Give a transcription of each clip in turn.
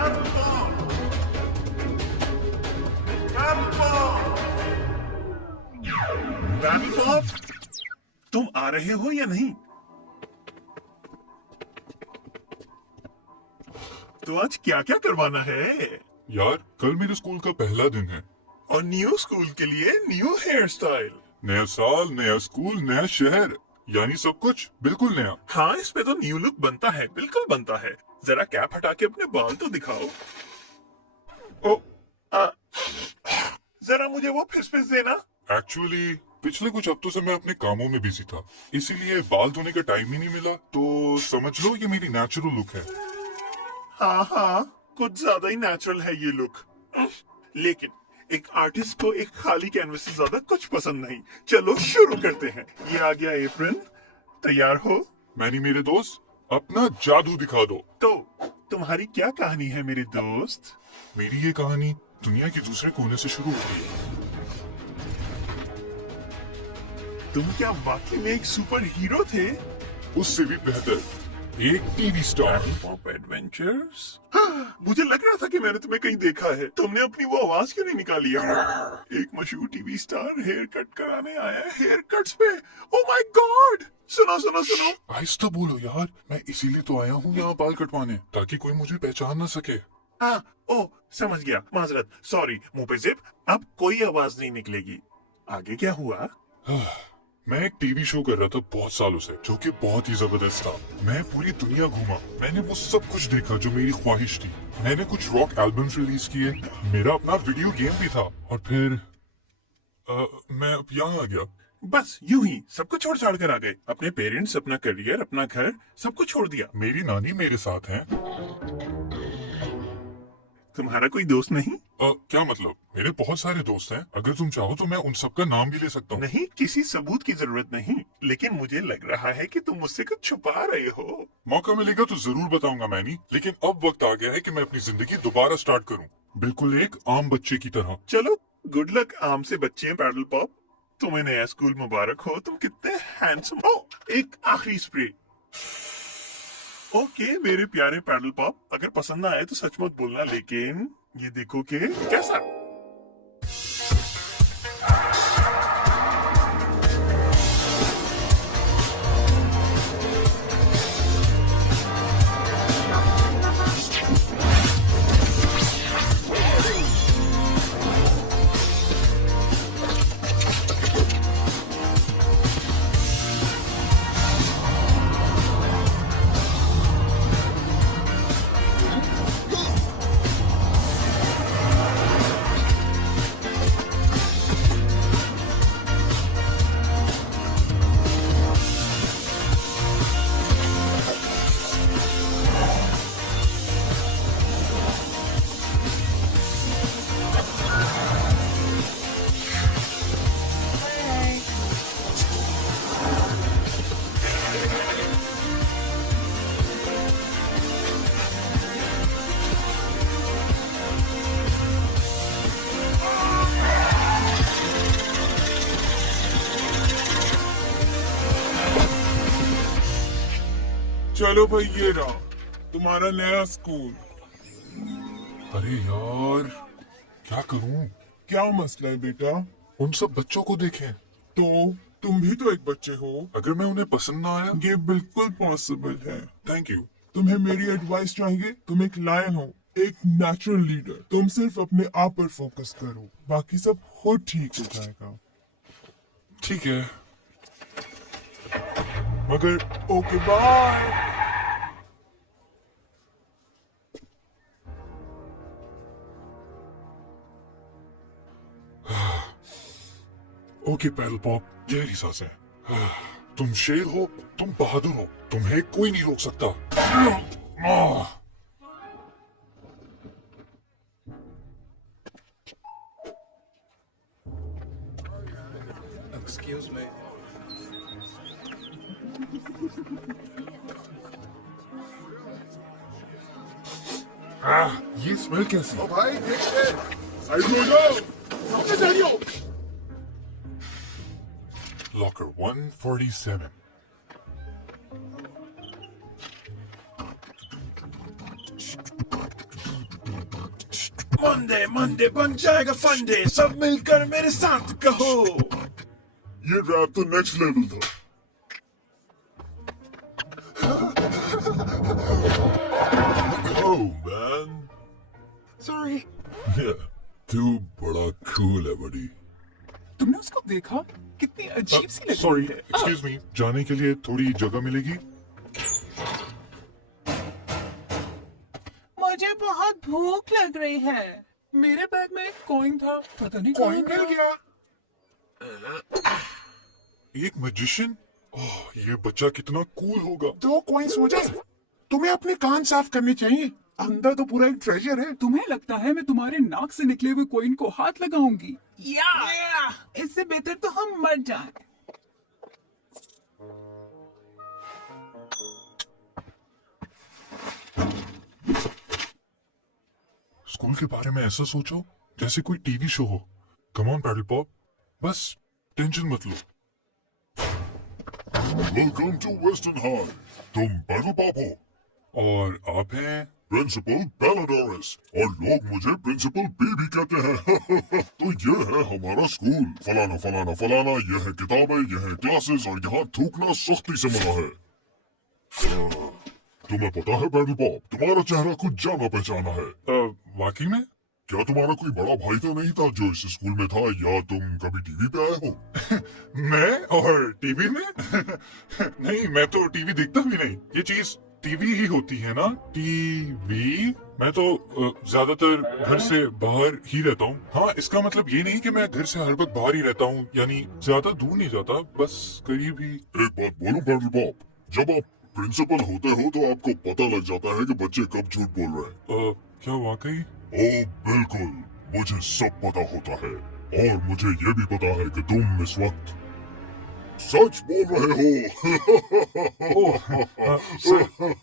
Battle तुम आ रहे हो या नहीं? तो आज क्या क्या करवाना है? यार कल मेरे स्कूल का पहला दिन है। और न्यू स्कूल के लिए न्यू हेयर स्टाइल। नया साल, नया स्कूल, नया शहर, यानी सब कुछ बिल्कुल नया। हाँ, इस पे तो न्यू लुक बनता है, बिल्कुल बनता है। जरा कैप हटा के अपने बाल तो दिखाओ। ओ, आ, जरा मुझे वो फिस देना। एक्चुअली पिछले कुछ हफ्तों से मैं अपने कामों में बिजी था, इसीलिए बाल धोने का टाइम ही नहीं मिला। तो समझ लो ये मेरी नेचुरल लुक है। हाँ हाँ, कुछ ज्यादा ही नेचुरल है ये लुक। लेकिन एक आर्टिस्ट को एक खाली कैनवस से ज्यादा कुछ पसंद नहीं। चलो शुरू करते हैं। ये आ गया एप्रन। तैयार हो? मैंने मेरे दोस्त अपना जादू दिखा दो। तो तुम्हारी क्या कहानी है मेरे दोस्त? मेरी ये कहानी दुनिया के दूसरे कोने से शुरू होती है। तुम क्या वाकई में एक सुपर हीरो थे? उससे भी बेहतर, एक टीवी स्टार। Pop adventures. मुझे लग रहा था कि मैंने तुम्हें कहीं देखा है। तुमने अपनी वो आवाज क्यों नहीं निकाली? एक मशहूर टीवी स्टार हेयर कट कराने आया है हेयर कट्स पे। Oh my God! सुनो सुनो सुनो। आहिस्ता बोलो यार, मैं इसीलिए तो आया हूँ यहाँ बाल कटवाने, ताकि कोई मुझे पहचान ना सके। हाँ, ओ समझ गया, माजरत, सॉरी। मुंह पे जिप। अब कोई आवाज नहीं निकलेगी। आगे क्या हुआ? मैं एक टीवी शो कर रहा था बहुत सालों से, जो कि बहुत ही जबरदस्त था। मैं पूरी दुनिया घूमा, मैंने वो सब कुछ देखा जो मेरी ख्वाहिश थी। मैंने कुछ रॉक एल्बम्स रिलीज किए, मेरा अपना वीडियो गेम भी था, और फिर मैं अब यहाँ आ गया। बस यूं ही सब कुछ छोड़ छाड़ कर आ गए। अपने पेरेंट्स, अपना करियर, अपना घर, सब कुछ छोड़ दिया। मेरी नानी मेरे साथ हैं। तुम्हारा कोई दोस्त नहीं? क्या मतलब? मेरे बहुत सारे दोस्त हैं, अगर तुम चाहो तो मैं उन सबका नाम भी ले सकता हूँ। नहीं, किसी सबूत की जरूरत नहीं। लेकिन मुझे लग रहा है कि तुम मुझसे कुछ छुपा रहे हो। मौका मिलेगा तो जरूर बताऊंगा मैनी, लेकिन अब वक्त आ गया है कि मैं अपनी जिंदगी दोबारा स्टार्ट करूँ, बिल्कुल एक आम बच्चे की तरह। चलो, गुड लक आम से बच्चे पैडल पॉप। तुम्हें नया स्कूल मुबारक हो। तुम कितने हैंडसम हो। एक आखिरी स्प्रे। ओके मेरे प्यारे पैडल पॉप, अगर पसंद ना आए तो सच मत बोलना, लेकिन ये देखो कि कैसा। चलो भाई, ये रहा तुम्हारा नया स्कूल। अरे यार, क्या करूं? क्या मसला है बेटा? उन सब बच्चों को देखें। तो तुम भी तो एक बच्चे हो। अगर मैं उन्हें पसंद ना आया? ये बिल्कुल पॉसिबल है। Thank you. तुम्हें मेरी एडवाइस चाहिए? तुम एक लायन हो, एक नेचुरल लीडर। तुम सिर्फ अपने आप पर फोकस करो, बाकी सब खुद ठीक हो जाएगा। ठीक है, मगर okay bye. Okay Paddle Pop, गहरी सांसें। तुम शेर हो, तुम बहादुर हो, तुम्हें कोई नहीं रोक सकता। Excuse me. ये स्मेल कैसी? ओ भाई देखते, साइड हो जाओ, सामने जाइए। लॉकर 147। मंडे मंडे बन जाएगा फंडे, सब मिलकर मेरे साथ कहो। ये रैप तो नेक्स्ट लेवल था। Oh man, sorry. तू बड़ा कूल है बड़ी। तुमने उसको देखा? कितनी अजीब सी लगी सॉरी, है। एक्सक्यूज मी, जाने के लिए थोड़ी जगह मिलेगी? मुझे बहुत भूख लग रही है। मेरे बैग में एक कॉइन था, पता नहीं कॉइन मिल गया। एक मैजिशियन? ओह, ये बच्चा कितना कूल होगा। 2 कॉइन्स हो जाए। तुम्हें अपने कान साफ करने चाहिए, अंदर तो पूरा एक ट्रेजर है। तुम्हें लगता है मैं तुम्हारे नाक से निकले हुए कॉइन को हाथ लगाऊंगी? या इससे बेहतर तो हम मर जाएं। स्कूल के बारे में ऐसा सोचो जैसे कोई टीवी शो हो। कम ऑन पैडल पॉप, बस टेंशन मत लो। Welcome to western high. तुम पैडल पॉप हो और आप हैं प्रिंसिपल पेलाडोरस, और लोग मुझे प्रिंसिपल बी भी कहते हैं। तो ये है हमारा स्कूल, फलाना फलाना फलाना, ये है किताबें, ये है क्लासेस, और यहाँ थूकना सख्ती से मना है। तुम्हें पता है पैडल पॉप, तुम्हारा चेहरा कुछ जाना पहचाना है। वाकई में? क्या तुम्हारा कोई बड़ा भाई तो नहीं था जो इस स्कूल में था, या तुम कभी टीवी पे आए हो? मैं और टीवी में? नहीं, मैं तो टीवी देखता भी नहीं। ये चीज टीवी ही होती है ना, टीवी। मैं तो ज्यादातर घर से बाहर ही रहता हूँ। हाँ, इसका मतलब ये नहीं कि मैं घर से हर वक्त बाहर ही रहता हूँ, यानी ज्यादा दूर नहीं जाता, बस करीब ही। एक बात बोलूं पैडल पॉप, जब आप प्रिंसिपल होते हो तो आपको पता लग जाता है कि बच्चे कब झूठ बोल रहे हैं। क्या वाकई? ओ बिल्कुल, मुझे सब पता होता है, और मुझे ये भी पता है कि तुम इस वक्त सच बोल रहे हो।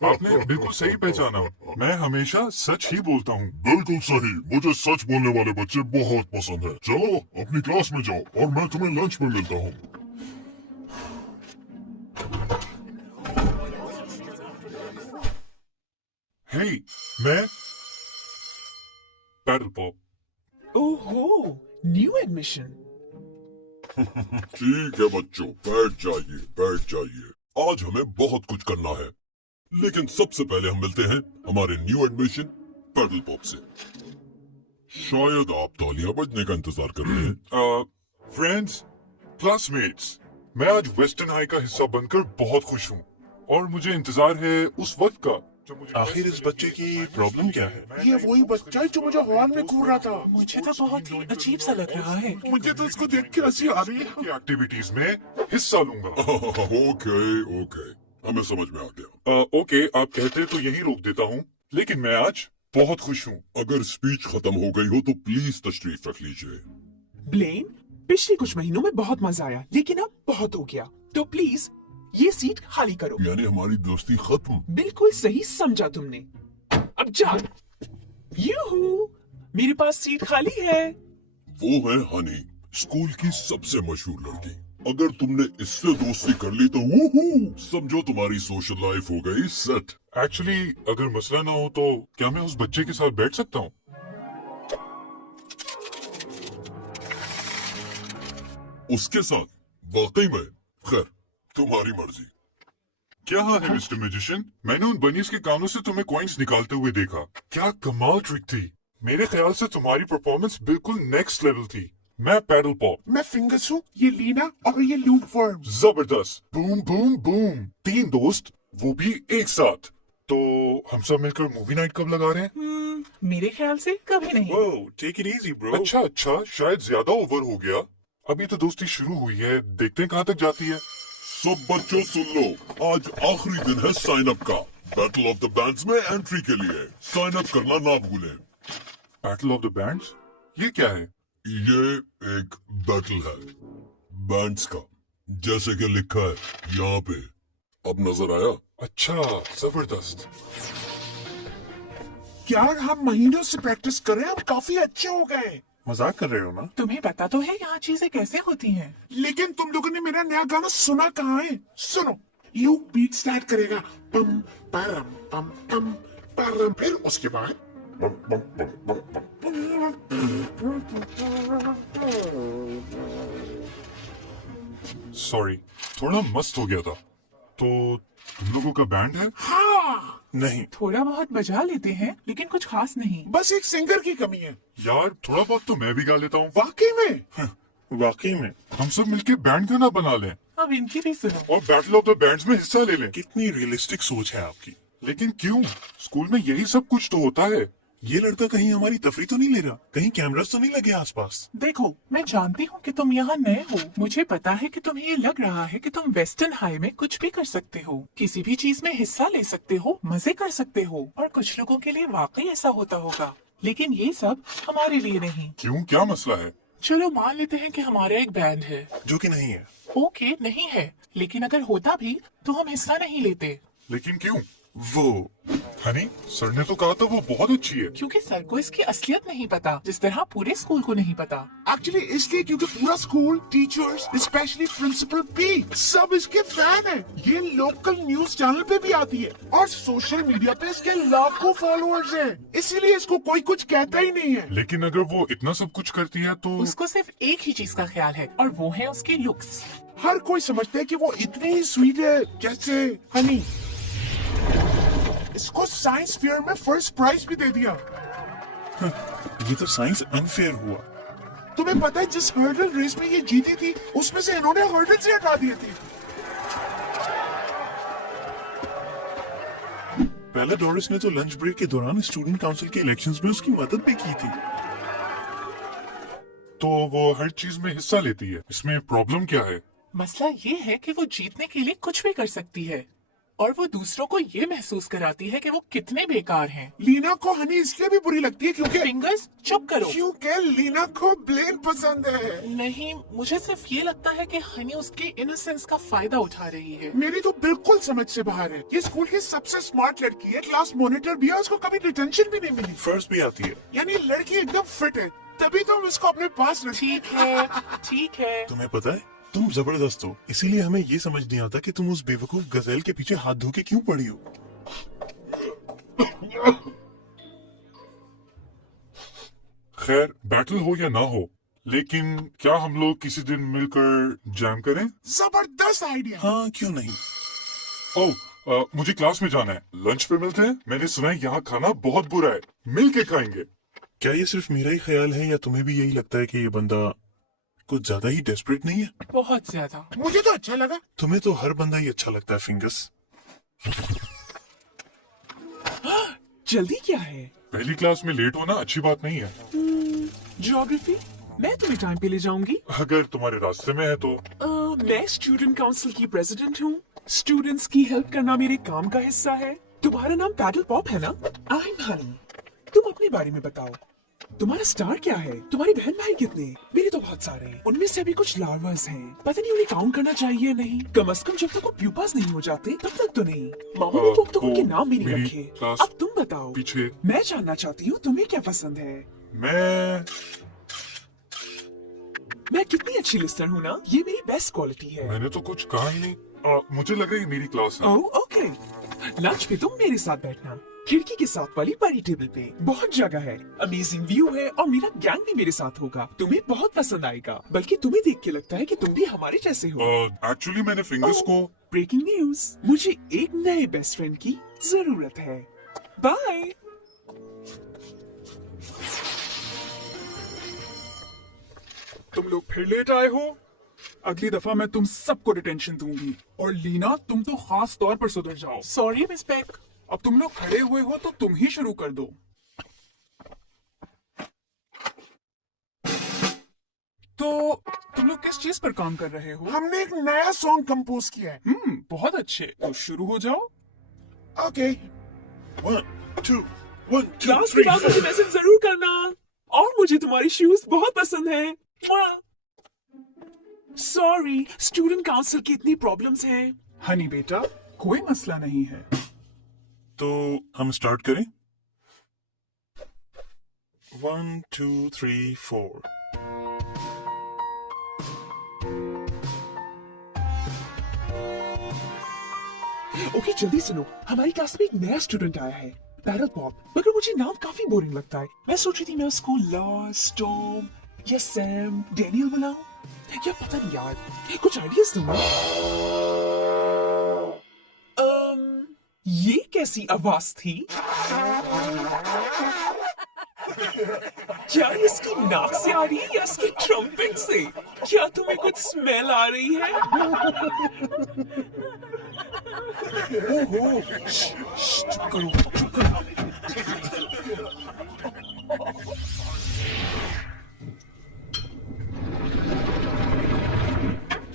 आपने बिल्कुल सही पहचाना। मैं हमेशा सच ही बोलता हूँ। बिल्कुल सही, मुझे सच बोलने वाले बच्चे बहुत पसंद है। चलो अपनी क्लास में जाओ, और मैं तुम्हें लंच में मिलता हूँ। हे, मैं पैडल पॉप। ओहो, न्यू एडमिशन। ठीक है बच्चों, बैठ जाइए बैठ जाइए। आज हमें बहुत कुछ करना है, लेकिन सबसे पहले हम मिलते हैं हमारे न्यू एडमिशन पैडल पॉप से। शायद आप तालियां बजने का इंतजार कर रहे हैं। फ्रेंड्स, क्लासमेट्स, मैं आज वेस्टर्न हाई का हिस्सा बनकर बहुत खुश हूँ, और मुझे इंतजार है उस वक्त का जब मुझे आखिर इस बच्चे की प्रॉब्लम क्या है? ये वही बच्चा है जो मुझे हॉल में घूर रहा था। मुझे तो बहुत ही अजीब सा लग रहा है। मुझे तो उसको देख के हंसी आ रही है। की एक्टिविटीज में हिस्सा लूंगा। ओके ओके, हमें समझ में आ गया। ओके, आप कहते तो यही रोक देता हूँ, लेकिन मैं आज बहुत खुश हूँ। अगर स्पीच खत्म हो गई हो तो प्लीज तशरीफ रख लीजिए। ब्लेन, पिछले कुछ महीनों में बहुत मजा आया, लेकिन अब बहुत हो गया, तो प्लीज ये सीट खाली करो। यानी हमारी दोस्ती खत्म? बिल्कुल सही समझा तुमने। अब जा। यूहू, मेरे पास सीट खाली है। वो है हनी, स्कूल की सबसे मशहूर लड़की। अगर तुमने इससे दोस्ती कर ली तो वूहू, समझो तुम्हारी सोशल लाइफ हो गई सेट। एक्चुअली अगर मसला ना हो तो क्या मैं उस बच्चे के साथ बैठ सकता हूँ? उसके साथ? वाकई में? खैर, तुम्हारी मर्जी। क्या हाल है मिस्टर मैजिशियन? मैंने उन बनीज के कानों से तुम्हें कॉइन्स निकालते हुए देखा। क्या कमाल ट्रिक थी। मेरे ख्याल से तुम्हारी परफॉर्मेंस बिल्कुल नेक्स्ट लेवल थी। मैं पैडल पॉप। मैं फिंगर्स हूँ, ये लीना और ये लूप वर्म। जबरदस्त। Boom boom boom. 3 दोस्त, वो भी एक साथ। तो हम सब मिलकर मूवी नाइट कब लगा रहे हैं? मेरे ख्याल से कभी नहीं। Whoa, take it easy, bro. अच्छा अच्छा, शायद ज्यादा ओवर हो गया। अभी तो दोस्ती शुरू हुई है, देखते हैं कहाँ तक जाती है। सब बच्चों सुन लो, आज आखिरी दिन है साइन अप का। बैटल ऑफ द बैंड्स में एंट्री के लिए साइन अप करना ना भूलें। Battle of the bands? ये क्या है? ये एक बैटल है बैंड्स का, जैसे कि लिखा है यहाँ पे। अब नजर आया? अच्छा, जबरदस्त। यार हम महीनों से प्रैक्टिस कर रहे हैं, हम काफी अच्छे हो गए। मजाक कर रहे हो ना? तुम्हें पता तो है यहाँ चीजें कैसे होती हैं। लेकिन तुम लोगों ने मेरा नया गाना सुना कहाँ है? सुनो, लूप बीट स्टार्ट करेगा, पम परम पम पम परम, फिर उसके बाद पम पम पम पम पम सॉरी, थोड़ा मस्त हो गया था। तो तुम लोगों का बैंड है? नहीं, थोड़ा बहुत बजा लेते हैं लेकिन कुछ खास नहीं। बस एक सिंगर की कमी है। यार थोड़ा बहुत तो मैं भी गा लेता हूँ। वाकई में? वाकई में हम सब मिलके बैंड गाना बना लें अब इनकी भी सुनो। और बैटल ऑफ द बैंड्स में हिस्सा ले लें। कितनी रियलिस्टिक सोच है आपकी। लेकिन क्यों? स्कूल में यही सब कुछ तो होता है। ये लड़का कहीं हमारी तफरी तो नहीं ले रहा? कहीं कैमरास तो नहीं लगे आसपास? देखो, मैं जानती हूँ कि तुम यहाँ नए हो। मुझे पता है कि तुम्हें ये लग रहा है कि तुम वेस्टर्न हाई में कुछ भी कर सकते हो, किसी भी चीज में हिस्सा ले सकते हो, मजे कर सकते हो, और कुछ लोगों के लिए वाकई ऐसा होता होगा। लेकिन ये सब हमारे लिए नहीं। क्यों, क्या मसला है? चलो मान लेते हैं कि हमारा एक बैंड है। जो कि नहीं है। ओके, नहीं है, लेकिन अगर होता भी तो हम हिस्सा नहीं लेते। लेकिन क्यों? वो हनी, सर ने तो कहा था वो बहुत अच्छी है। क्योंकि सर को इसकी असलियत नहीं पता, जिस तरह पूरे स्कूल को नहीं पता। एक्चुअली इसलिए क्योंकि पूरा स्कूल, टीचर्स, स्पेशली प्रिंसिपल भी सब इसके फैन हैं। ये लोकल न्यूज चैनल पे भी आती है और सोशल मीडिया पे इसके लाखों फॉलोअर्स हैं। इसीलिए इसको कोई कुछ कहता ही नहीं है। लेकिन अगर वो इतना सब कुछ करती है तो उसको सिर्फ एक ही चीज का ख्याल है, और वो है उसके लुक्स। हर कोई समझता है कि वो इतनी ही स्वीट है जैसे हनी। इसको साइंस फेयर में फर्स्ट प्राइज भी दे दिया। ये तो साइंस अनफेयर हुआ। तुम्हें पता है जिस हर्डल रेस में ये जीती थी उसमें से इन्होंने हर्डल से हटा दिए थे। पहला डोरिस ने तो लंच ब्रेक के दौरान स्टूडेंट काउंसिल के इलेक्शंस में उसकी मदद भी की थी। तो वो हर चीज में हिस्सा लेती है। इसमें प्रॉब्लम क्या है? मसला ये है कि वो जीतने के लिए कुछ भी कर सकती है, और वो दूसरों को ये महसूस कराती है कि वो कितने बेकार हैं। लीना को हनी इसलिए भी बुरी लगती है क्योंकि चुप करो। क्योंकि लीना को ब्लेन पसंद है। नहीं, मुझे सिर्फ ये लगता है कि हनी उसकी इनोसेंस का फायदा उठा रही है। मेरी तो बिल्कुल समझ से बाहर है। ये स्कूल की सबसे स्मार्ट लड़की है, क्लास मॉनिटर भी है, उसको कभी डिटेंशन भी नहीं मिली। फर्स्ट भी आती है। यानी लड़की एकदम फिट है, तभी तो हम इसको अपने पास रखते हैं। ठीक है। तुम्हें पता है तुम जबरदस्त हो, इसीलिए हमें ये समझ नहीं आता कि तुम उस बेवकूफ गजेल के पीछे हाथ धो के क्यों पड़ी हो। खैर, बैटल हो या ना हो, लेकिन क्या हम लोग किसी दिन मिलकर जैम करें? जबरदस्त आइडिया। हाँ, क्यों नहीं। ओह, मुझे क्लास में जाना है। लंच पे मिलते हैं। मैंने सुना है यहाँ खाना बहुत बुरा है। मिल के खाएंगे। क्या ये सिर्फ मेरा ही ख्याल है या तुम्हें भी यही लगता है कि ये बंदा कुछ ज्यादा ही डेस्परेट नहीं है? बहुत ज्यादा। मुझे तो अच्छा लगा। तुम्हें तो हर बंदा ही अच्छा लगता है फिंगर्स। जल्दी क्या है? पहली क्लास में लेट होना अच्छी बात नहीं है। ज्योग्राफी? मैं तुम्हें टाइम पे ले जाऊंगी। अगर तुम्हारे रास्ते में है तो। मैं स्टूडेंट काउंसिल की प्रेसिडेंट हूँ। स्टूडेंट्स की हेल्प करना मेरे काम का हिस्सा है। तुम्हारा नाम पैडल पॉप है ना? I am Honey. तुम अपने बारे में बताओ। तुम्हारा स्टार क्या है? तुम्हारी बहन भाई कितने? मेरे तो बहुत सारे हैं। उनमें से अभी कुछ लार्वास हैं। पता नहीं उन्हें काउंट करना चाहिए या नहीं। कम से कम जब तक वो प्यूपास नहीं हो जाते तब तक तो नहीं। मामा ने तो अब तक उनके नाम भी नहीं मेरी रखे। क्लास अब तुम बताओ। पीछे। मैं जानना चाहती हूँ तुम्हें क्या पसंद है। मैं कितनी अच्छी लिस्टर हूँ ना? ये मेरी बेस्ट क्वालिटी है। मैंने तो कुछ कहा ही नहीं। मुझे लगा ये मेरी क्लास है। Oh okay. लंच पे तुम मेरे साथ बैठना, खिड़की के साथ वाली बड़ी टेबल पे। बहुत जगह है, अमेजिंग व्यू है, और मेरा गैंग भी मेरे साथ होगा। तुम्हें बहुत पसंद आएगा। बल्कि तुम्हें देख के लगता है कि तुम भी हमारे जैसे हो। एक्चुअली मैंने फिंगर्स को। ब्रेकिंग न्यूज, मुझे एक नए बेस्ट फ्रेंड की जरूरत है। बाय। तुम लोग फिर लेट आए हो। अगली दफा मैं तुम सबको डिटेंशन दूंगी, और लीना तुम तो खास तौर पर सुधर जाओ। Sorry miss Beck. अब तुम लोग खड़े हुए हो तो तुम ही शुरू कर दो। तो तुम लोग किस चीज पर काम कर रहे हो? हमने एक नया सॉन्ग कंपोज किया है। बहुत अच्छे। तो शुरू हो जाओ। ओके। 1 2 1 2 क्लास के 3 बाद मुझे मैसेज जरूर करना। और मुझे तुम्हारी शूज बहुत पसंद है। सॉरी, स्टूडेंट काउंसिल की इतनी प्रॉब्लम्स हैं। हनी बेटा, कोई मसला नहीं है। तो हम स्टार्ट करें। 1 2 3 4। ओके, जल्दी सुनो। हमारी क्लास में एक नया स्टूडेंट आया है। पैडल पॉप, मगर मुझे नाम काफी बोरिंग लगता है। मैं सोच रही थी मैं उसको लॉस, टॉम या सैम, डैनियल बनाऊं। या पता नहीं यार, कुछ आइडियाज दो ना। ये कैसी आवाज थी? क्या ये इसकी नाक से आ रही है या इसकी ट्रम्पेट से? क्या तुम्हें कुछ स्मेल आ रही है? ओहो, चुप करो, चुप करो।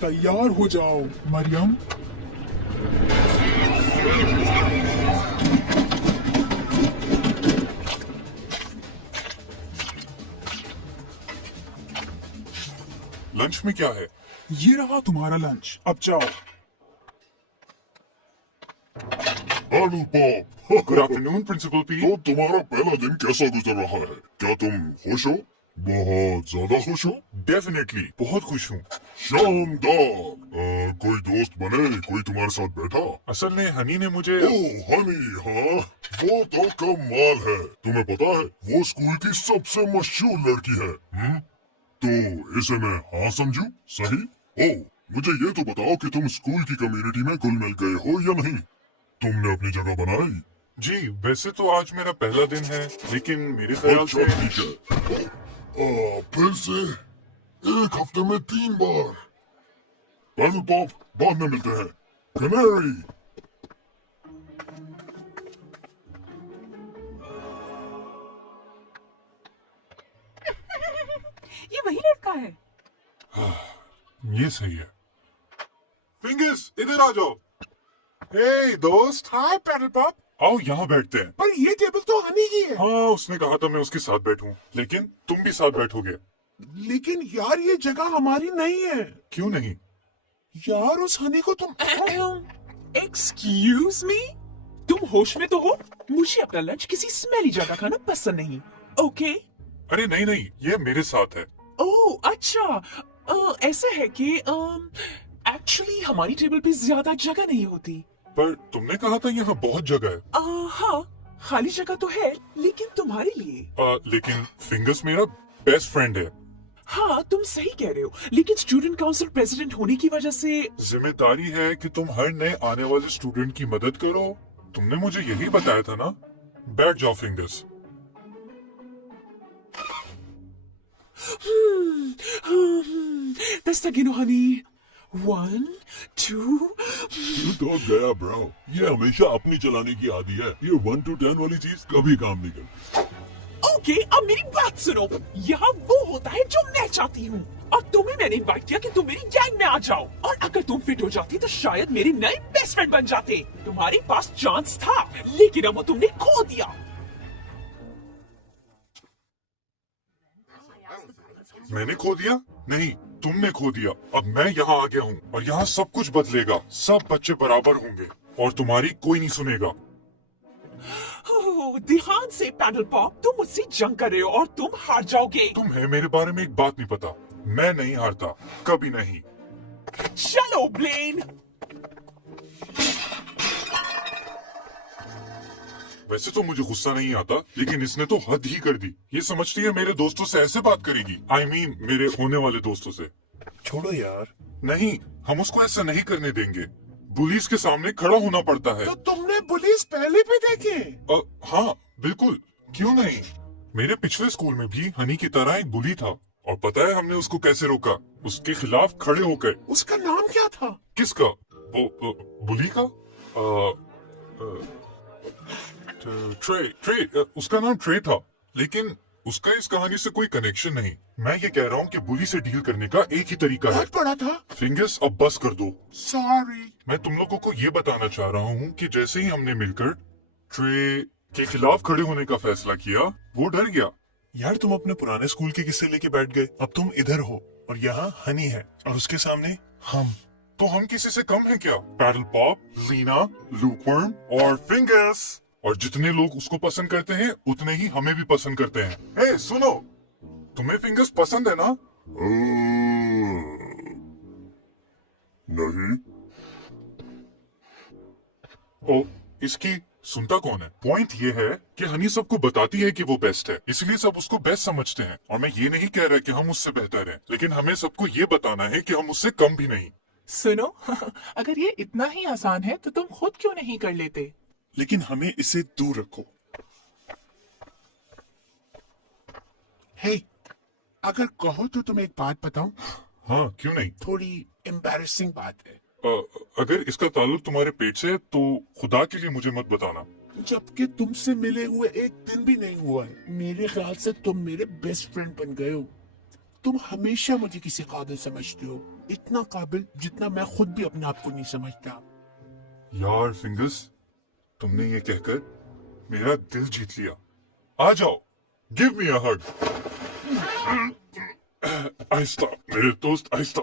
तैयार हो जाओ मरियम। लंच में क्या है? ये रहा तुम्हारा लंच, अब जाओ। Hello Pop. Good afternoon principal P. तो तुम्हारा पहला दिन कैसा गुजर रहा है? क्या तुम खुश हो? बहुत ज्यादा खुश हो? डेफिनेटली बहुत खुश हूँ। शानदार। कोई दोस्त बने? कोई तुम्हारे साथ बैठा? असल में हनी ने मुझे ओह हनी, हाँ वो तो कमाल है। तुम्हें पता है वो स्कूल की सबसे मशहूर लड़की है। तो इसे मैं हाँ समझूं? सही? ओह मुझे ये तो बताओ कि तुम स्कूल की कम्युनिटी में घुल मिल गए हो या नहीं? तुमने अपनी जगह बनाई? जी वैसे तो आज मेरा पहला दिन है, लेकिन मेरे ख्याल से अच्छा ठीक है। फिर से एक हफ्ते में 3 बार। पैडल पॉप बाद में मिलते हैं। कैनरी। ये वही लड़का है। ये सही है। फिंगर्स इधर आ जाओ। हे दोस्त, हाय पैडल पॉप। आओ यहाँ बैठते हैं। पर ये टेबल तो हनी की है। हाँ उसने कहा था मैं उसके साथ बैठूं, लेकिन तुम भी साथ बैठोगे। लेकिन यार ये जगह हमारी नहीं है। क्यों नहीं? यार उस हनी को तुम एक्सक्यूज मी, तुम होश में तो हो? मुझे अपना लंच किसी स्मेली जगह खाना पसंद नहीं। ओके? अरे नहीं नहीं, ये मेरे साथ है। ओह अच्छा, ऐसा है कि एक्चुअली हमारी टेबल पे ज्यादा जगह नहीं होती। पर तुमने कहा था यहाँ बहुत जगह है। हाँ, खाली जगह तो है, लेकिन तुम्हारे लिए। लेकिन फिंगर्स मेरा बेस्ट फ्रेंड है। हाँ तुम सही कह रहे हो, लेकिन स्टूडेंट काउंसिल प्रेसिडेंट होने की वजह से जिम्मेदारी है कि तुम हर नए आने वाले स्टूडेंट की मदद करो। तुमने मुझे यही बताया था ना? बैठ जाओ फिंगर्स। दस तक गिनो हनी। 1 2 तो गया ब्रो। ये हमेशा अपनी चलाने की आदि है। ये 1 to 10 वाली चीज कभी काम नहीं करती। ओके, अब मेरी बात सुनो। यहाँ वो होता है जो मैं चाहती हूँ, और तुम्हें मैंने इनवाइट किया कि तुम मेरी गैंग में आ जाओ। और अगर तुम फिट हो जाती तो शायद मेरे नए बेस्ट फ्रेंड बन जाते। तुम्हारे पास चांस था, लेकिन अब वो तुमने खो दिया। मैंने खो दिया? नहीं, तुमने खो दिया। अब मैं यहाँ आ गया हूँ और यहाँ सब कुछ बदलेगा। सब बच्चे बराबर होंगे और तुम्हारी कोई नहीं सुनेगा। ओह, ध्यान से पैडल पॉप, तुम मुझसे जंग कर रहे हो और तुम हार जाओगे। तुम्हें मेरे बारे में एक बात नहीं पता। मैं नहीं हारता, कभी नहीं। चलो ब्लेन। वैसे तो मुझे गुस्सा नहीं आता, लेकिन इसने तो हद ही कर दी। ये समझती है मेरे दोस्तों से ऐसे बात करेगी। I mean, मेरे होने वाले दोस्तों से। छोड़ो यार। नहीं, हम उसको ऐसा नहीं करने देंगे। पुलिस के सामने खड़ा होना पड़ता है। तो तुमने पुलिस पहले भी देखे? हाँ बिल्कुल, क्यों नहीं। मेरे पिछले स्कूल में भी हनी की तरह एक बुली था, और पता है हमने उसको कैसे रोका? उसके खिलाफ खड़े होकर। उसका नाम क्या था? किसका? बुली का? ट्रे, उसका नाम ट्रे था, लेकिन उसका इस कहानी से कोई कनेक्शन नहीं। मैं ये कह रहा हूँ कि बुली से डील करने का एक ही तरीका है। बहुत बड़ा था। फिंगर्स अब बस कर दो। सॉरी। मैं तुम लोगों को ये बताना चाह रहा हूँ कि जैसे ही हमने मिलकर ट्रे के खिलाफ खड़े होने का फैसला किया, वो डर गया। यार तुम अपने पुराने स्कूल के किस्से लेके बैठ गए। अब तुम इधर हो और यहाँ हनी है और उसके सामने हम। तो हम किसी से कम हैं क्या? पैडल पॉप, लीना, लूकवर्म और फिंगर्स। और जितने लोग उसको पसंद करते हैं, उतने ही हमें भी पसंद करते हैं। हे सुनो, तुम्हें फिंगर्स पसंद है ना? नहीं। ओ, इसकी सुनता कौन है? पॉइंट ये है कि हनी सबको बताती है कि वो बेस्ट है, इसलिए सब उसको बेस्ट समझते हैं। और मैं ये नहीं कह रहा कि हम उससे बेहतर हैं, लेकिन हमें सबको ये बताना है कि हम उससे कम भी नहीं। सुनो अगर ये इतना ही आसान है तो तुम खुद क्यों नहीं कर लेते? लेकिन हमें इसे दूर रखो। हे, अगर कहो तो तुम्हें एक बात बताऊं? हाँ, क्यों नहीं? थोड़ी एम्बैरेसिंग बात है। अगर इसका ताल्लुक तुम्हारे पेट से है तो खुदा के लिए मुझे मत बताना। जबकि तुमसे मिले हुए एक दिन भी नहीं हुआ है, मेरे ख्याल से तुम मेरे बेस्ट फ्रेंड बन गए हो। तुम हमेशा मुझे किसी काबिल समझते हो, इतना काबिल जितना मैं खुद भी अपने आप को नहीं समझता। यार फिंगर्स, तुमने ये कहकर मेरा दिल जीत लिया। आ जाओ, गिव मी अ हग। आहिस्ता मेरे दोस्त, आहिस्ता।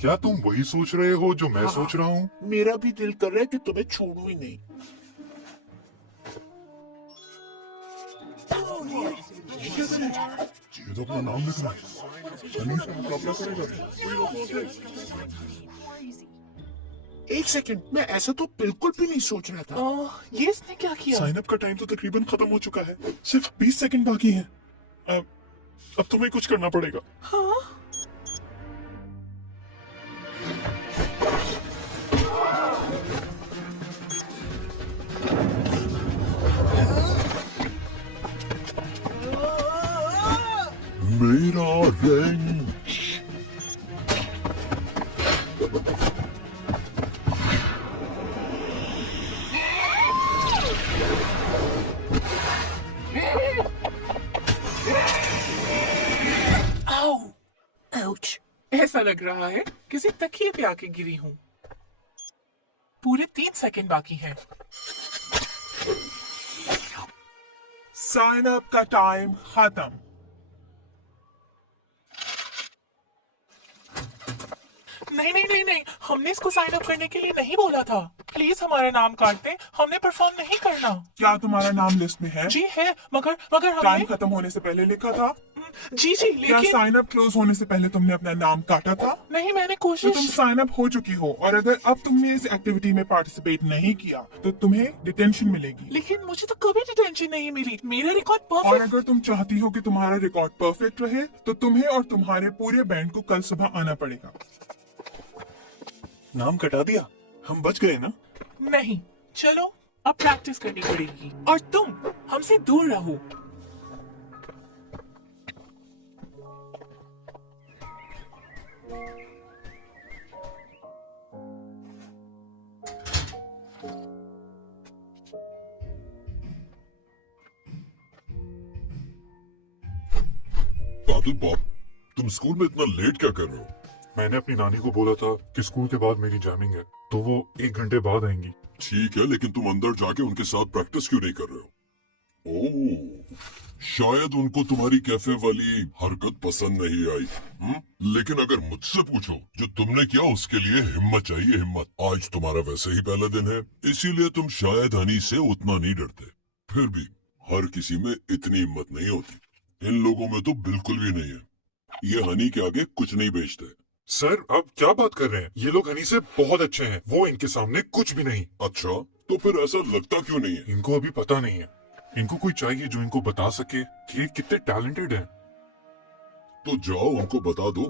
क्या तुम वही सोच रहे हो जो मैं सोच रहा हूँ? मेरा भी दिल कर रहा है कि तुम्हें छोड़ूं ही नहीं। ये तो अपना नाम लिख रहा है। हनी से मुकाबला करेगा। एक सेकंड, मैं ऐसा तो बिल्कुल भी नहीं सोच रहा था। ये इसने क्या किया? साइन अप का टाइम तो तकरीबन खत्म हो चुका है, सिर्फ 20 सेकंड बाकी हैं। अब तुम्हें कुछ करना पड़ेगा। हाँ? मेरा रेंच। आओ! आउच! ऐसा लग रहा है किसी तकिए पे आके गिरी हूँ। पूरे 3 सेकंड बाकी हैं। साइन अप का टाइम खत्म। नहीं नहीं नहीं नहीं, हमने इसको साइन अप करने के लिए नहीं बोला था। प्लीज हमारा नाम काट दे, हमने परफॉर्म नहीं करना। क्या तुम्हारा नाम लिस्ट में है? जी है, मगर मगर टाइम हमने खत्म होने से पहले लिखा था? जी जी, क्या लेकिन साइन अप क्लोज होने से पहले तुमने अपना नाम काटा था? नहीं, मैंने तो तुम कोशिश। साइन अप हो चुकी हो, और अगर अब तुमने इस एक्टिविटी में पार्टिसिपेट नहीं किया तो तुम्हें डिटेंशन मिलेगी। लेकिन मुझे तो कभी डिटेंशन नहीं मिली, मेरा रिकॉर्ड और परफेक्ट। अगर तुम चाहती हो कि तुम्हारा रिकॉर्ड परफेक्ट रहे तो तुम्हें और तुम्हारे पूरे बैंड को कल सुबह आना पड़ेगा। नाम कटा दिया, हम बच गए ना? नहीं, चलो अब प्रैक्टिस करनी पड़ेगी और तुम हमसे दूर रहो। बादल बॉब, तुम स्कूल में इतना लेट क्या कर रहे हो? मैंने अपनी नानी को बोला था कि स्कूल के बाद मेरी जैमिंग है, तो वो 1 घंटे बाद आएंगी। ठीक है, लेकिन तुम अंदर जाके उनके साथ प्रैक्टिस क्यों नहीं कर रहे हो? ओह, शायद उनको तुम्हारी कैफे वाली हरकत पसंद नहीं आई। लेकिन अगर मुझसे पूछो, जो तुमने किया उसके लिए हिम्मत चाहिए, हिम्मत। आज तुम्हारा वैसे ही पहला दिन है, इसीलिए तुम शायद हनी से उतना नहीं डरते। फिर भी हर किसी में इतनी हिम्मत नहीं होती। इन लोगों में तो बिल्कुल भी नहीं है। ये हनी के आगे कुछ नहीं बेचते। सर, आप क्या बात कर रहे हैं? ये लोग हनी से बहुत अच्छे हैं, वो इनके सामने कुछ भी नहीं। अच्छा, तो फिर ऐसा लगता क्यों नहीं है? इनको अभी पता नहीं है। इनको कोई चाहिए जो इनको बता सके कि ये कितने टैलेंटेड हैं। तो जाओ उनको बता दो।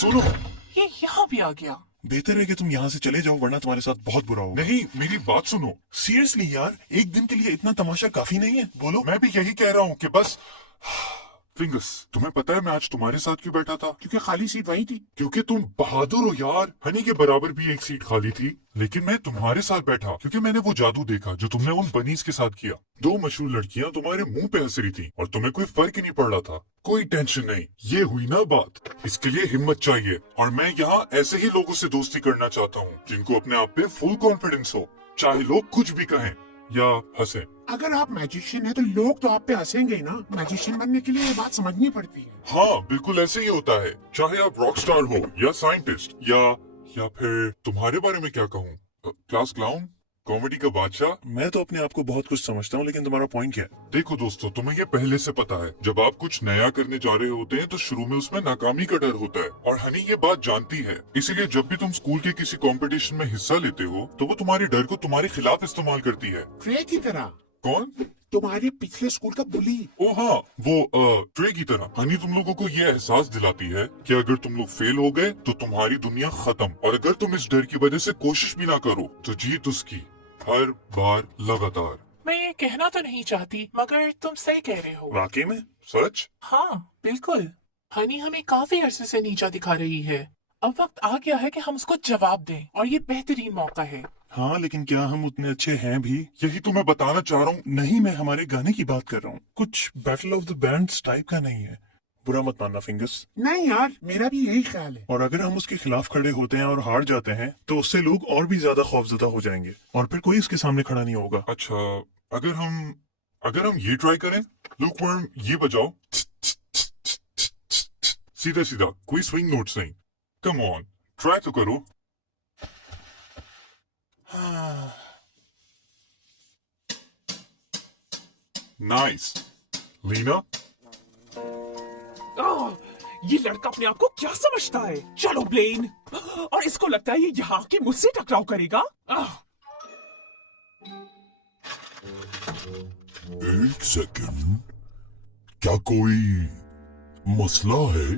सुनो, ये यहाँ भी आ गया। बेहतर है कि तुम यहाँ से चले जाओ, वरना तुम्हारे साथ बहुत बुरा होगा। नहीं, मेरी बात सुनो। सीरियसली यार, एक दिन के लिए इतना तमाशा काफी नहीं है? बोलो। मैं भी यही कह रहा हूँ कि बस फिंगर्स, तुम्हें पता है मैं आज तुम्हारे साथ क्यों बैठा था? क्योंकि खाली सीट वही थी। क्योंकि तुम बहादुर हो यार। हनी के बराबर भी एक सीट खाली थी, लेकिन मैं तुम्हारे साथ बैठा क्योंकि मैंने वो जादू देखा जो तुमने उन बनीज के साथ किया। 2 मशहूर लड़कियां तुम्हारे मुंह पे हंस रही थी और तुम्हें कोई फर्क ही नहीं पड़ रहा था। कोई टेंशन नहीं, ये हुई ना बात। इसके लिए हिम्मत चाहिए, और मैं यहाँ ऐसे ही लोगों से दोस्ती करना चाहता हूँ जिनको अपने आप पे फुल कॉन्फिडेंस हो, चाहे लोग कुछ भी कहें या हंसे। अगर आप मैजिशियन हैं तो लोग तो आप पे हंसेंगे ही ना। मैजिशियन बनने के लिए ये बात समझनी पड़ती है। हाँ, बिल्कुल ऐसे ही होता है। चाहे आप रॉक स्टार हो या साइंटिस्ट या फिर तुम्हारे बारे में क्या कहूँ, क्लास क्लाउन, कॉमेडी का बादशाह। मैं तो अपने आप को बहुत कुछ समझता हूँ, लेकिन तुम्हारा पॉइंट क्या है? देखो दोस्तों, तुम्हें ये पहले से पता है, जब आप कुछ नया करने जा रहे होते हैं तो शुरू में उसमें नाकामी का डर होता है, और हनी ये बात जानती है। इसीलिए जब भी तुम स्कूल के किसी कंपटीशन में हिस्सा लेते हो तो वो तुम्हारे डर को तुम्हारे खिलाफ इस्तेमाल करती है। ट्रे की तरह। कौन? तुम्हारे पिछले स्कूल का बुली। ओ हाँ, वो ट्रे की तरह। हनी तुम लोगों को ये एहसास दिलाती है कि अगर तुम लोग फेल हो गए तो तुम्हारी दुनिया खत्म, और अगर तुम इस डर की वजह से कोशिश भी ना करो तो जीत उसकी हर बार लगातार। मैं ये कहना तो नहीं चाहती, मगर तुम सही कह रहे हो। वाकई में? सच? हाँ बिल्कुल। हनी हमें काफी अरसे से नीचा दिखा रही है। अब वक्त आ गया है कि हम उसको जवाब दें, और ये बेहतरीन मौका है। हाँ, लेकिन क्या हम उतने अच्छे हैं भी? यही तो मैं बताना चाह रहा हूँ। नहीं, मैं हमारे गाने की बात कर रहा हूँ। कुछ battle of the bands type का नहीं है। बुरा मत मानना फिंगर्स। नहीं यार, मेरा भी यही ख्याल है। और अगर हम उसके खिलाफ खड़े होते हैं और हार जाते हैं तो उससे लोग और भी ज्यादा खौफजदा हो जाएंगे, और फिर कोई उसके सामने खड़ा नहीं होगा। अच्छा, अगर हम ये ट्राई करें, लुकवर्म, ये बजाओ, सीधा सीधा, कोई स्विंग नोट्स नहीं। कम ऑन, ट्राई तो करो। नाइस। लीना, ये लड़का अपने आप को क्या समझता है? चलो ब्लेन, और इसको लगता है ये यहाँ के मुझसे टकराव करेगा। एक सेकंड, क्या कोई मसला है?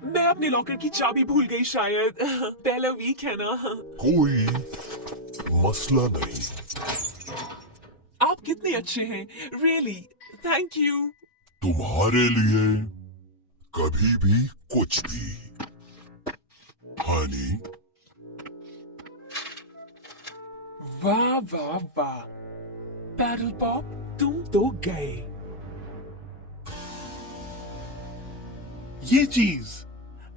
मैं अपने लॉकर की चाबी भूल गई शायद। पहला वीक है ना। कोई मसला नहीं। आप कितने अच्छे हैं, रियली, थैंक यू। तुम्हारे लिए कभी भी कुछ भी, हनी। वाह वाह वाह, पैडल पॉप, तुम तो गए। ये चीज,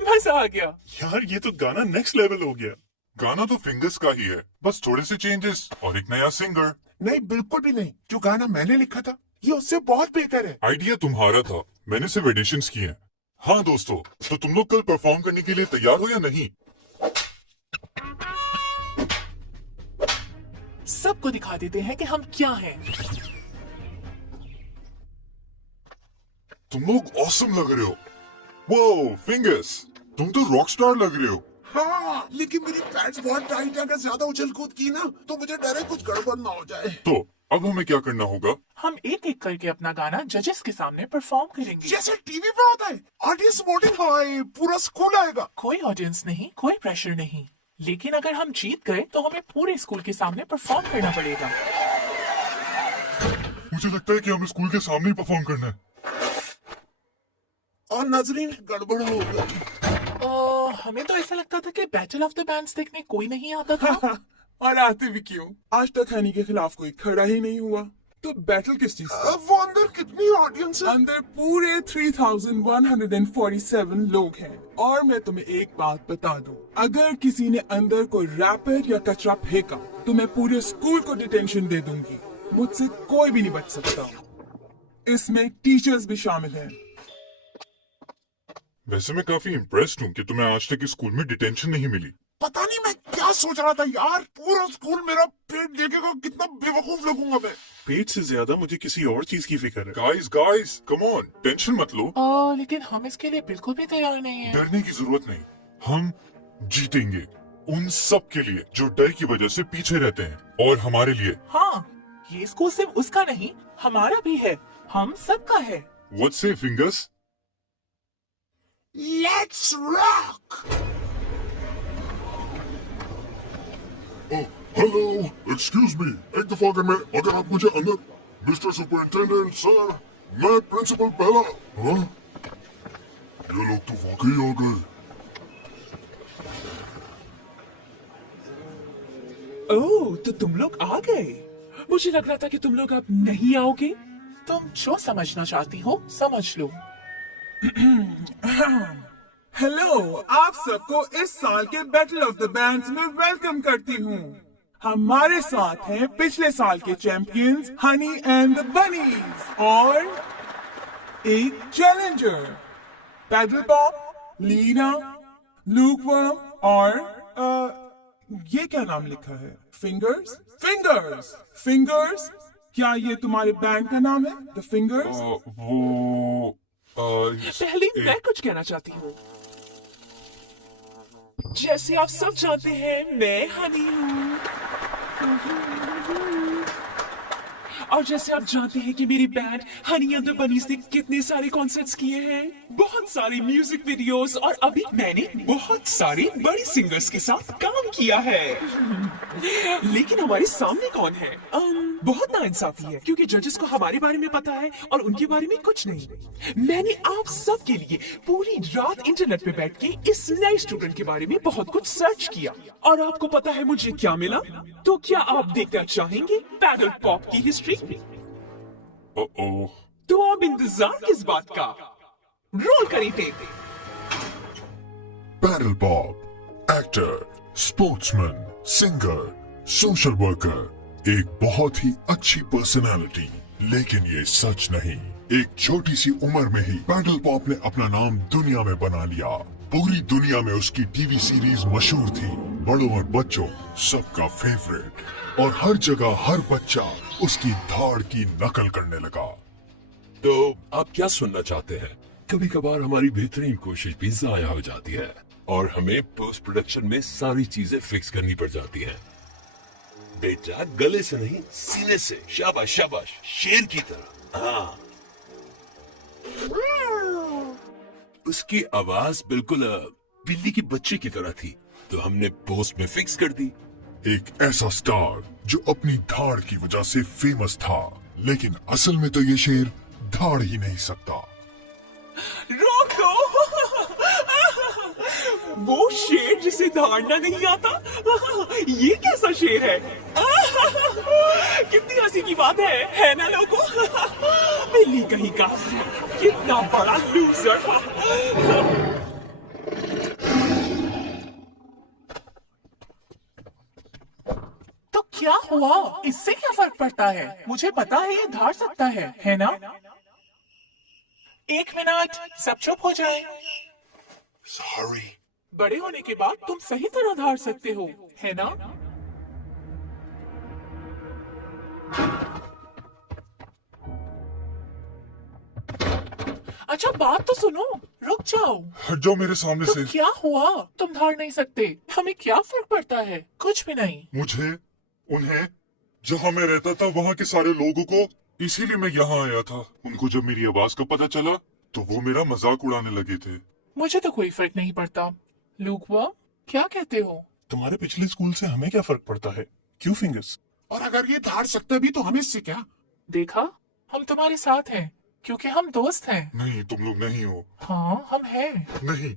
मजा आ गया। यार ये तो गाना नेक्स्ट लेवल हो गया। गाना तो फिंगर्स का ही है, बस थोड़े से चेंजेस और एक नया सिंगर। नहीं, बिल्कुल भी नहीं। जो गाना मैंने लिखा था ये उससे बहुत बेहतर है। आइडिया तुम्हारा था, मैंने सिर्फ एडिशंस किए हैं। हाँ दोस्तों, तो तुम लोग कल परफॉर्म करने के लिए तैयार हो या नहीं? सबको दिखा देते हैं कि हम क्या हैं। तुम लोग ऑसम लग रहे हो। वो फिंगर्स, तुम तो रॉक स्टार लग रहे हो। हाँ, लेकिन मेरी पैड्स बहुत टाइट है। अगर ज्यादा उछल कूद की ना तो मुझे डर है कुछ गड़बड़ ना हो जाए। तो अब हमें क्या करना होगा? हम एक एक करके अपना गाना जजेस के सामने परफॉर्म करेंगे। जैसे टीवी पे होता है, ऑडियंस वोटिंग है, पूरा स्कूल आएगा। कोई ऑडियंस नहीं, कोई प्रेशर नहीं, लेकिन अगर हम जीत गए तो हमें पूरे स्कूल के सामने परफॉर्म करना पड़ेगा। मुझे लगता है कि हमें स्कूल के सामने ही परफॉर्म करना है। और नाजरीन, गड़बड़ हो गई। हमें तो ऐसा लगता था कि बैटल ऑफ द बैंड्स देखने कोई नहीं आता था। और आते भी क्यों? आज तक हनी के खिलाफ कोई खड़ा ही नहीं हुआ, तो बैटल किस चीज का? वो अंदर कितनी ऑडियंस है? अंदर पूरे 3147 लोग हैं। और मैं तुम्हें एक बात बता दूं, अगर किसी ने अंदर कोई रैपर या कचरा फेंका तो मैं पूरे स्कूल को डिटेंशन दे दूंगी। मुझसे कोई भी नहीं बच सकता। इसमें टीचर्स भी शामिल हैं। वैसे मैं काफी इम्प्रेस्ड हूँ कि तुम्हें आज तक इस स्कूल में डिटेंशन नहीं मिली। पता नहीं मैं क्या सोच रहा था यार। पूरा स्कूल मेरा पेट देखेगा, कितना बेवकूफ लगूंगा मैं। पेट से ज्यादा मुझे किसी और चीज की फिक्र है। गाइस, कम ऑन, टेंशन मत लो। लेकिन हम इसके लिए बिल्कुल भी तैयार नहीं है। डरने की जरूरत नहीं, हम जीतेंगे। उन सब के लिए जो डर की वजह से पीछे रहते हैं, और हमारे लिए। हाँ, ये स्कूल सिर्फ उसका नहीं, हमारा भी है, हम सबका है। What say fingers? Let's rock. Hello, excuse me, एक दफा अगर आप मुझे अंदर, मिस्टर सुपरिंटेंडेंट सर, मैं प्रिंसिपल पहला। हाँ, ये लोग तो वाकई आ गए। ओह, तो तुम लोग आ गए। मुझे लग रहा था कि तुम लोग अब नहीं आओगे। तुम जो समझना चाहती हो समझ लो। हेलो, आप सबको इस साल के बैटल ऑफ द बैंड्स में वेलकम करती हूँ। हमारे साथ हैं पिछले साल के champions honey and the bunnies, और एक चैलेंजर पैडल पॉप, लीना, लूकवर्म और ये क्या नाम लिखा है? Fingers fingers fingers. क्या ये तुम्हारे बैंक का नाम है? The fingers. वो पहले मैं कुछ कहना चाहती हूँ। जैसे आप सब जानते हैं, मैं हनी हूँ। और जैसे आप जानते हैं कि मेरी band honey and the bunnies ने कितने सारे कॉन्सर्ट्स किए हैं, बहुत सारे म्यूजिक वीडियोस, और अभी मैंने बहुत सारे बड़े सिंगर्स के साथ काम किया है। लेकिन हमारे सामने कौन है? बहुत नाइंसाफी है, क्योंकि जजेस को हमारे बारे में पता है और उनके बारे में कुछ नहीं। मैंने आप सब के लिए पूरी रात इंटरनेट पे बैठ के इस नए स्टूडेंट के बारे में बहुत कुछ सर्च किया, और आपको पता है मुझे क्या मिला? तो क्या आप देखना चाहेंगे पैडल पॉप की हिस्ट्री? ओ तो अब इंतजार किस बात का? रोल करें tape. Paddle Pop, actor, sportsman, singer, social worker, एक बहुत ही अच्छी पर्सनालिटी। लेकिन ये सच नहीं, एक छोटी सी उम्र में ही पैडल पॉप ने अपना नाम दुनिया में बना लिया। पूरी दुनिया में उसकी टीवी सीरीज मशहूर थी, बड़ों और बच्चों सबका फेवरेट, और हर जगह हर बच्चा उसकी धाड़ की नकल करने लगा। तो आप क्या सुनना चाहते हैं? कभी कभार हमारी बेहतरीन कोशिश भी जाया हो जाती है और हमें पोस्ट प्रोडक्शन में सारी चीजें फिक्स करनी पड़ जाती हैं। बेटा, गले से नहीं, सीने से। शाबाश शाबाश, शेर की तरह। हाँ, उसकी आवाज बिल्कुल बिल्ली की बच्चे की तरह थी, तो हमने पोस्ट में फिक्स कर दी। एक ऐसा स्टार जो अपनी धाड़ की वजह से फेमस था, लेकिन असल में तो ये शेर धाड़ ही नहीं सकता। रोक दो। वो शेर जिसे धाड़ना नहीं आता, ये कैसा शेर है? कितनी हंसी की बात है ना लोगों? बिल्ली कहीं का, कितना बड़ा लूजर था। तो क्या हुआ? इससे क्या फर्क पड़ता है? मुझे पता है ये धार सकता है ना? 1 मिनट, सब चुप हो जाए। सॉरी। बड़े होने के बाद तुम सही तरह धार सकते हो, है ना? अच्छा बात तो सुनो, रुक जाओ। हट जाओ मेरे सामने तो से। क्या हुआ? तुम धार नहीं सकते, हमें क्या फर्क पड़ता है? कुछ भी नहीं। मुझे उन्हें, जहाँ मैं रहता था वहाँ के सारे लोगों को, इसीलिए मैं यहाँ आया था। उनको जब मेरी आवाज का पता चला तो वो मेरा मजाक उड़ाने लगे थे। मुझे तो कोई फर्क नहीं पड़ता। लूकवा, क्या कहते हो? तुम्हारे पिछले स्कूल से हमें क्या फर्क पड़ता है? क्यों फिंगर्स? और अगर ये धार सकते भी तो हमें इससे क्या? देखा, हम तुम्हारे साथ हैं क्योंकि हम दोस्त हैं। नहीं, तुम लोग नहीं हो। हाँ हम हैं। नहीं,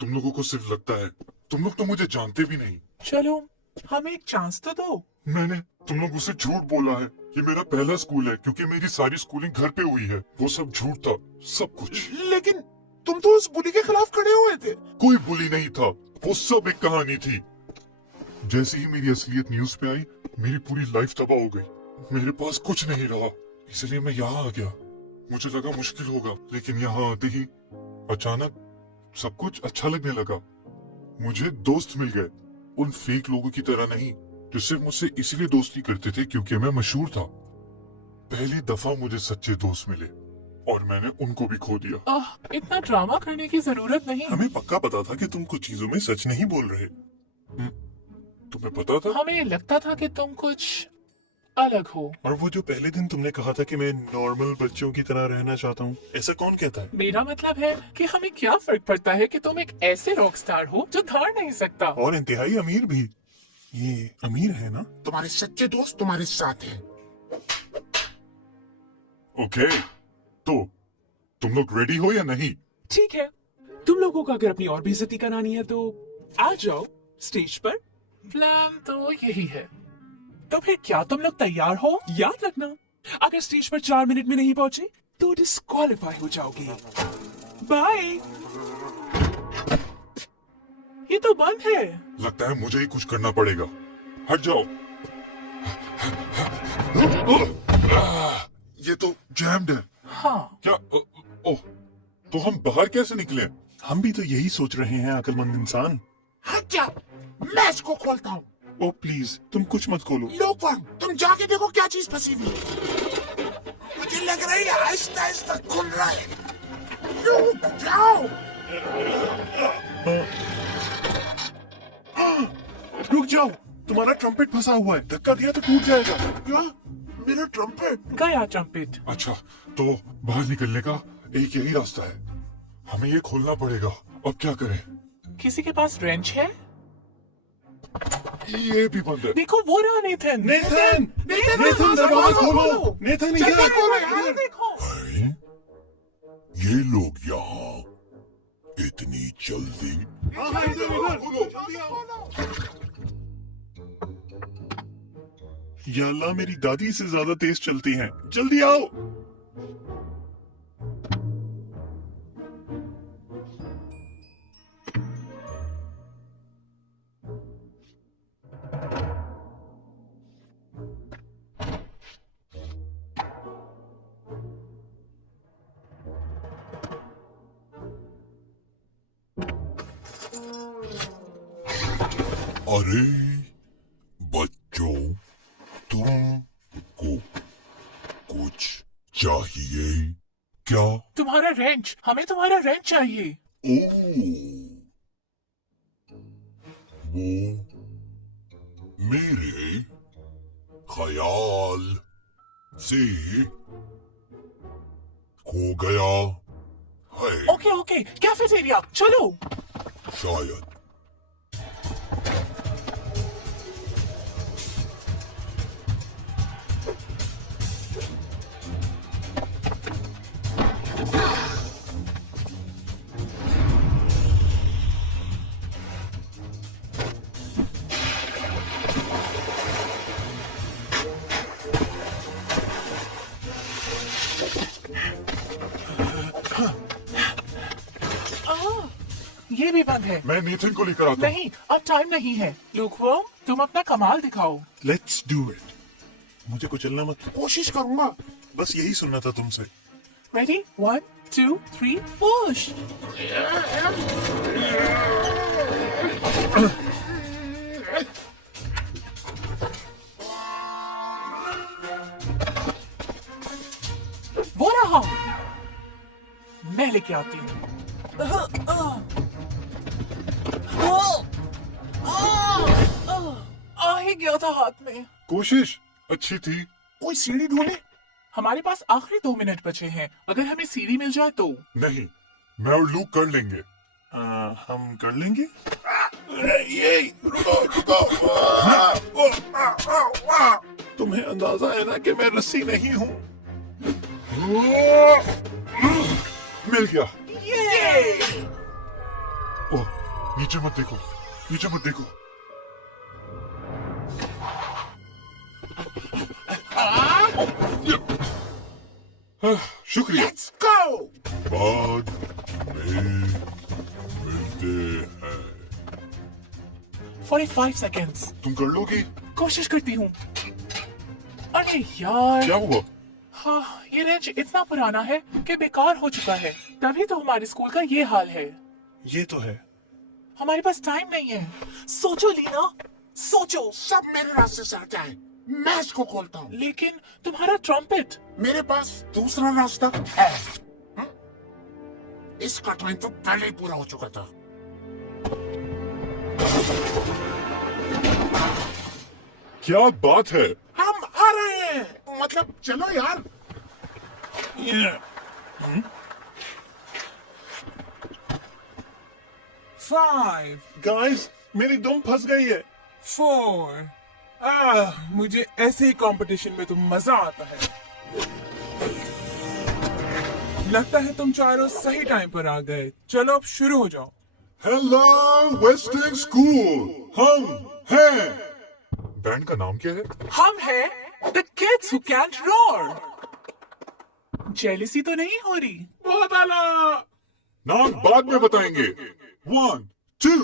तुम लोगों को सिर्फ लगता है। तुम लोग तो मुझे जानते भी नहीं। चलो हमें एक चांस तो दो। मैंने तुम लोगों से झूठ बोला है। ये मेरा पहला स्कूल है, क्योंकि मेरी सारी स्कूलिंग घर पे हुई है। वो सब झूठ था, सब कुछ। लेकिन तुम तो उस बुली के खिलाफ खड़े हुए थे। कोई बुली नहीं था, वो सब एक कहानी थी। जैसे ही मेरी असलियत न्यूज पे आई, मेरी पूरी लाइफ तबाह हो गई। मेरे पास कुछ नहीं रहा, इसलिए मैं यहाँ आ गया। मुझे लगा मुश्किल होगा, लेकिन यहाँ आते ही अचानक सब कुछ अच्छा लगने लगा। मुझे दोस्त मिल गए, उन फेक लोगों की तरह नहीं जो सिर्फ मुझसे इसलिए दोस्ती करते थे क्योंकि मैं मशहूर था। पहली दफा मुझे सच्चे दोस्त मिले और मैंने उनको भी खो दिया। इतना ड्रामा करने की जरूरत नहीं। हमें पक्का पता था कि तुम कुछ चीजों में सच नहीं बोल रहे। तुम्हें पता था? हमें लगता था कि तुम कुछ अलग हो। और वो जो पहले दिन तुमने कहा था कि मैं नॉर्मल बच्चों की तरह रहना चाहता हूँ, ऐसा कौन कहता है? मेरा मतलब है कि हमें क्या फर्क पड़ता है कि तुम एक ऐसे रॉक स्टार हो जो धार नहीं सकता। और इंतहाई अमीर भी। ये अमीर है ना? तुम्हारे सच्चे दोस्त तुम्हारे साथ हैं। ओके, तो तुम लोग रेडी हो या नहीं? ठीक है, तुम लोगों को अगर अपनी और बेइज्जती करानी है तो आ जाओ स्टेज पर। प्लान तो यही है। तो फिर क्या तुम लोग तैयार हो? याद रखना, अगर स्टेज पर 4 मिनट में नहीं पहुंचे तो डिस्क्वालीफाई हो जाओगे। बाय। ये तो बंद है। लगता है मुझे ही कुछ करना पड़ेगा। हट जाओ। ये तो जैम्ड है। हाँ क्या? ओह, तो हम बाहर कैसे निकले? हम भी तो यही सोच रहे हैं, अक्लमंद इंसान। हाँ क्या? मैं इसको खोलता हूँ। ओ प्लीज तुम कुछ मत खोलो। लोफर, तुम जाके देखो क्या चीज फंसी हुई है। मुझे लग रहा है आहिस्ता आहिस्ता खुल रहा है। रुक जाओ। रुक जाओ, तुम्हारा ट्रम्पेट फंसा हुआ है, धक्का दिया तो टूट जाएगा। क्या? मेरा ट्रम्पेट? गया ट्रम्पेट। अच्छा, तो बाहर निकलने का एक यही रास्ता है। हमें ये खोलना पड़ेगा। अब क्या करें? किसी के पास रेंच है? ये भी बंद है। देखो वो रहा नेथन। नेथन दरवाजा खोलो। नेथन जल्दी इधर। खोलो यार। देखो हैं? ये लोग यहाँ इतनी जल्दी? या अल्लाह, मेरी दादी से ज्यादा तेज चलती हैं। जल्दी आओ। अरे बच्चों, तुमको कुछ चाहिए क्या? तुम्हारा रेंच, हमें तुम्हारा रेंच चाहिए। ओ, वो मेरे ख्याल से खो गया है ओके कैफेटेरिया चलो। शायद। ये भी बंद है। मैं नेथन को लेकर आता हूँ। नहीं, अब टाइम नहीं है। लुकवर्म, तुम अपना कमाल दिखाओ। Let's do it. मुझे कुचलना मत। कोशिश करूंगा। बस यही सुनना था तुमसे। Ready 1 2 3 push. वो रहा। मैं लेके आती हूँ। आ ही गया था हाथ में। कोशिश अच्छी थी। कोई सीढ़ी ढूंढे। हमारे पास आखिरी 2 मिनट बचे हैं। अगर हमें सीढ़ी मिल जाए तो। नहीं, मैं और लूक कर लेंगे। हम कर लेंगे। ये रुको। तुम्हें अंदाजा है ना कि मैं रस्सी नहीं हूँ। मिल गया। ये ओह, नीचे मत देखो, नीचे मत देखो। शुक्रिया। Let's go. बाद में मिलते हैं। 45 सेकेंड्स। तुम कर लोगी? कोशिश करती हूँ। अरे यार। क्या हुआ? हाँ, ये रेंच इतना पुराना है कि बेकार हो चुका है। तभी तो हमारे स्कूल का ये हाल है। ये तो है। हमारे पास टाइम नहीं है। सोचो लीना, सोचो। सब मेरे रास्ते से हटा है। मैं इसको खोलता हूँ। लेकिन तुम्हारा ट्रम्पेट। मेरे पास दूसरा रास्ता है। इसका टाइम तो पहले ही पूरा हो चुका था। क्या बात है? हम आ रहे हैं। मतलब चलो यार। Five, गाइस, मेरी दुम फंस गई है। 4. मुझे ऐसे ही कंपटीशन में तो मजा आता है। लगता है तुम चारों सही टाइम पर आ गए। चलो अब शुरू हो जाओ। हेलो वेस्टर्न स्कूल, हम हैं। बैंड का नाम क्या है? हम हैं the kids who can't roar. Jealousy तो नहीं हो रही? बहुत आला। नाम बाद में बताएंगे। 1 2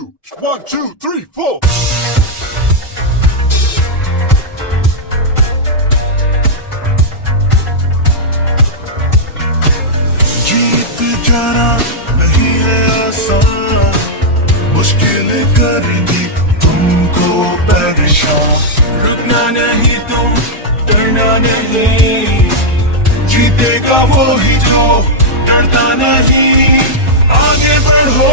1 2 3 4। जीत जाना नहीं है आसान, मुश्किलें कर दी तुम हमेशा रुकना नहीं तुम डरना नहीं जीतेगा वो ही जो डरता नहीं आगे बढ़ो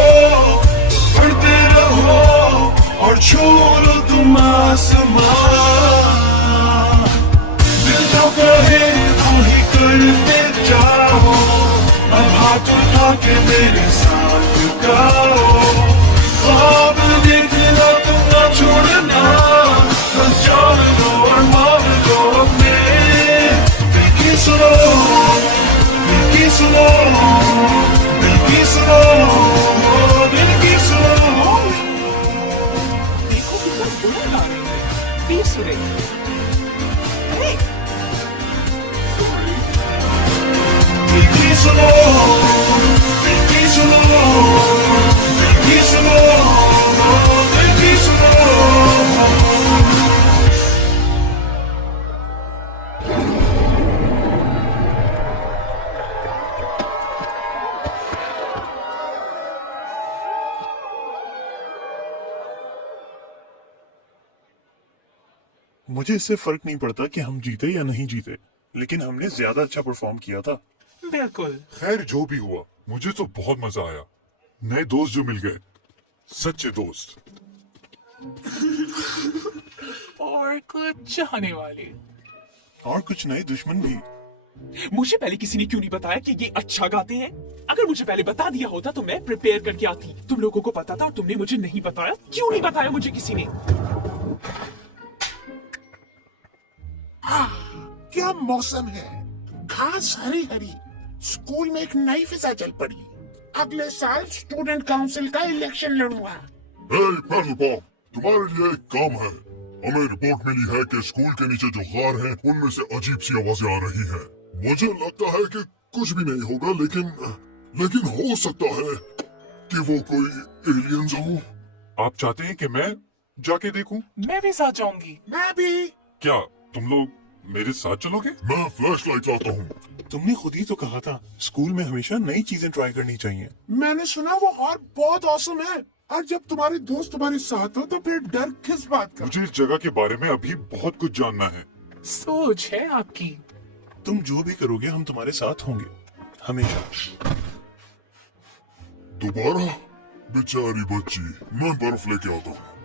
बढ़ते रहो और छू लो तुम आसमां दिल जो कहे वो ही करते जाओ अब हाथ उठा के मेरे साथ गाओ ख्वाब देखना तुम ना छोड़ना बस जान लो और मान लो अपने दिल की सुनो दिल की सुनो दिल की सुनो दिल की सुनो देखो कितना बुरा गा रही है बेसुरे अरे दिल की सुनो दिल की सुनो दिल की सुनो दिल की सुनो मुझे इससे फर्क नहीं पड़ता कि हम जीते या नहीं जीते, लेकिन हमने ज्यादा अच्छा परफॉर्म किया था। बिल्कुल। खैर जो भी हुआ मुझे तो बहुत मजा आया। नए दोस्त जो मिल गए, सच्चे दोस्त। और कुछ चाहने वाले। और कुछ नए दुश्मन भी। मुझे पहले किसी ने क्यों नहीं बताया कि ये अच्छा गाते हैं? अगर मुझे पहले बता दिया होता तो मैं प्रिपेयर करके आती। तुम लोगों को पता था और तुमने मुझे नहीं बताया। क्यों नहीं बताया मुझे किसी ने? क्या मौसम है, घास हरी हरी। स्कूल में एक नई फिजा चल पड़ी। अगले साल स्टूडेंट काउंसिल का इलेक्शन लड़ूंगा। पैडल पॉप, तुम्हारे लिए एक काम है। हमें रिपोर्ट मिली है कि स्कूल के नीचे जो गार हैं उनमें से अजीब सी आवाजें आ रही हैं। मुझे लगता है कि कुछ भी नहीं होगा, लेकिन हो सकता है कि वो कोई एलियंस हो। आप चाहते हैं कि मैं जाके देखूं? मैं भी साथ जाऊंगी। मैं भी। क्या तुम लोग मेरे साथ चलोगे? मैं फ्लैश लाइट लाता हूँ। तुमने खुद ही तो कहा था स्कूल में हमेशा नई चीजें ट्राई करनी चाहिए। मैंने सुना वो और बहुत औसम है। और जब तुम्हारे दोस्त तुम्हारे साथ हो तो फिर डर किस बात का? मुझे इस जगह के बारे में अभी बहुत कुछ जानना है। सोच है आपकी। तुम जो भी करोगे हम तुम्हारे साथ होंगे हमेशा। दोबारा? बेचारी बच्ची, मैं बर्फ लेके आता हूँ।